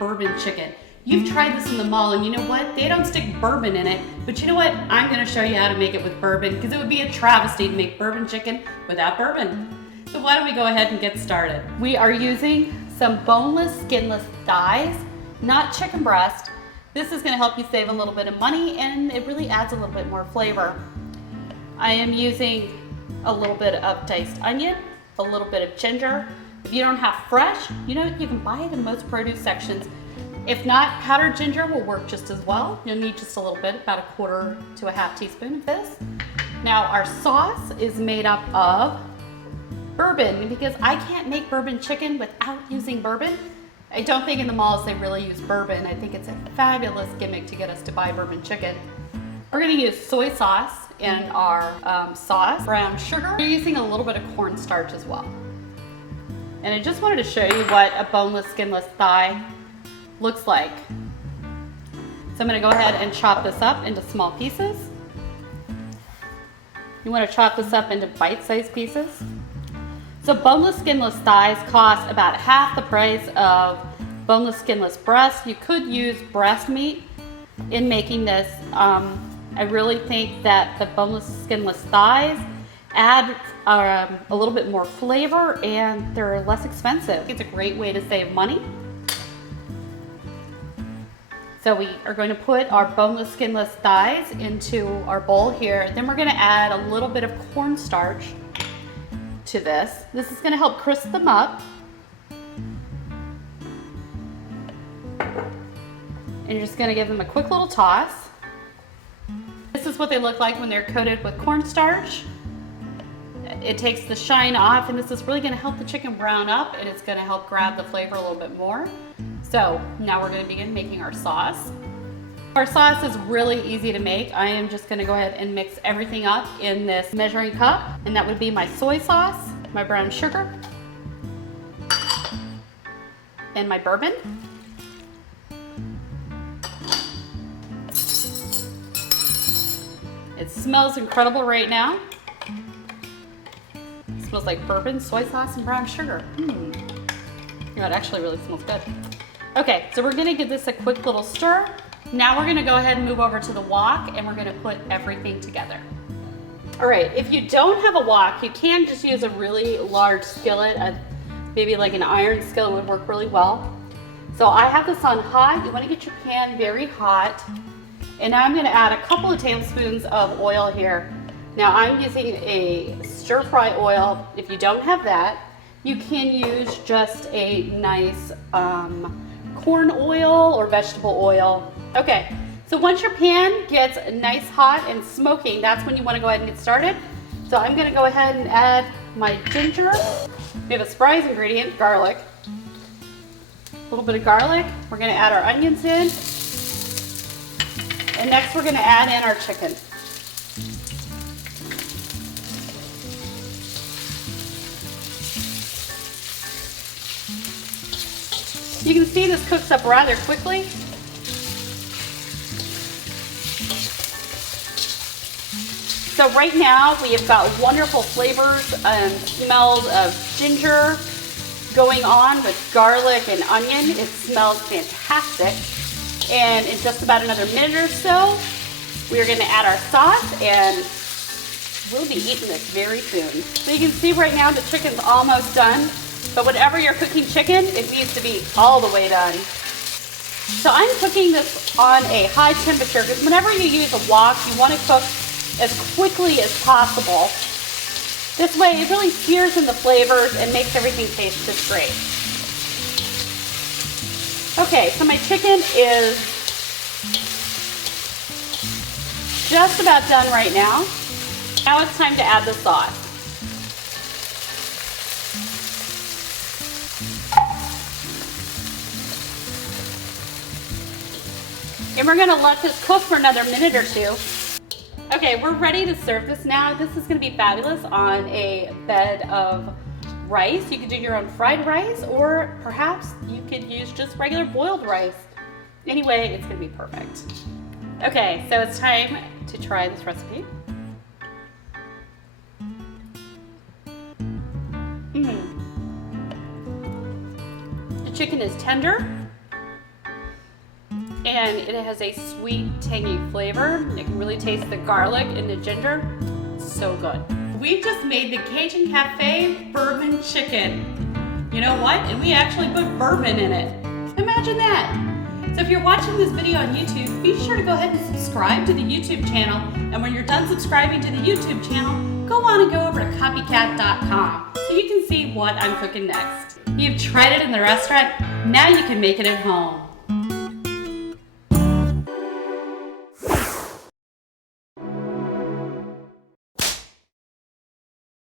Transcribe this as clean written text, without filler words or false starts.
bourbon chicken. You've tried this in the mall and you know what? They don't stick bourbon in it, but you know what? I'm gonna show you how to make it with bourbon because it would be a travesty to make bourbon chicken without bourbon. So why don't we go ahead and get started? We are using some boneless, skinless thighs, not chicken breast. This is gonna help you save a little bit of money and it really adds a little bit more flavor. I am using a little bit of diced onion, a little bit of ginger. If you don't have fresh, you can buy it in most produce sections. If not, powdered ginger will work just as well. You'll need just a little bit, about 1/4 to 1/2 teaspoon of this. Now our sauce is made up of bourbon because I can't make bourbon chicken without using bourbon. I don't think in the malls they really use bourbon. I think it's a fabulous gimmick to get us to buy bourbon chicken. We're gonna use soy sauce in our sauce, brown sugar. We're using a little bit of cornstarch as well. And I just wanted to show you what a boneless, skinless thigh looks like. So I'm gonna go ahead and chop this up into small pieces. You wanna chop this up into bite-sized pieces. So boneless, skinless thighs cost about half the price of boneless, skinless breast. You could use breast meat in making this. I really think that the boneless, skinless thighs add a little bit more flavor and they're less expensive. It's a great way to save money. So we are going to put our boneless, skinless thighs into our bowl here. Then we're going to add a little bit of cornstarch to this. This is going to help crisp them up. And you're just going to give them a quick little toss. This is what they look like when they're coated with cornstarch. It takes the shine off and this is really going to help the chicken brown up and it's going to help grab the flavor a little bit more. So now we're going to begin making our sauce. Our sauce is really easy to make. I am just going to go ahead and mix everything up in this measuring cup, and that would be my soy sauce, my brown sugar, and my bourbon. It smells incredible right now. It smells like bourbon, soy sauce, and brown sugar. It actually really smells good. Okay, so we're gonna give this a quick little stir. Now we're gonna go ahead and move over to the wok and we're gonna put everything together. All right, if you don't have a wok, you can just use a really large skillet. Maybe like an iron skillet would work really well. So I have this on hot. You wanna get your pan very hot. And now I'm gonna add a couple of tablespoons of oil here. Now I'm using a stir fry oil. If you don't have that, you can use just a nice corn oil or vegetable oil. Okay, so once your pan gets nice hot and smoking, that's when you want to go ahead and get started. So I'm going to go ahead and add my ginger. We have a surprise ingredient, garlic. A little bit of garlic. We're going to add our onions in. And next we're going to add in our chicken. You can see this cooks up rather quickly. So right now we have got wonderful flavors and smells of ginger going on with garlic and onion. It smells fantastic. And in just about another minute or so, we are going to add our sauce and we'll be eating this very soon. So you can see right now the chicken's almost done. But whenever you're cooking chicken, it needs to be all the way done. So I'm cooking this on a high temperature because whenever you use a wok, you want to cook as quickly as possible. This way it really sears in the flavors and makes everything taste just great. Okay, so my chicken is just about done right now. Now it's time to add the sauce. And we're gonna let this cook for another minute or two. Okay, we're ready to serve this now. This is gonna be fabulous on a bed of rice. You could do your own fried rice, or perhaps you could use just regular boiled rice. Anyway, it's gonna be perfect. Okay, so it's time to try this recipe. The chicken is tender. And it has a sweet, tangy flavor. You can really taste the garlic and the ginger. So good. We've just made the Cajun Cafe Bourbon Chicken. You know what? And we actually put bourbon in it. Imagine that. So if you're watching this video on YouTube, be sure to go ahead and subscribe to the YouTube channel. And when you're done subscribing to the YouTube channel, go on and go over to copycat.com so you can see what I'm cooking next. You've tried it in the restaurant, now you can make it at home.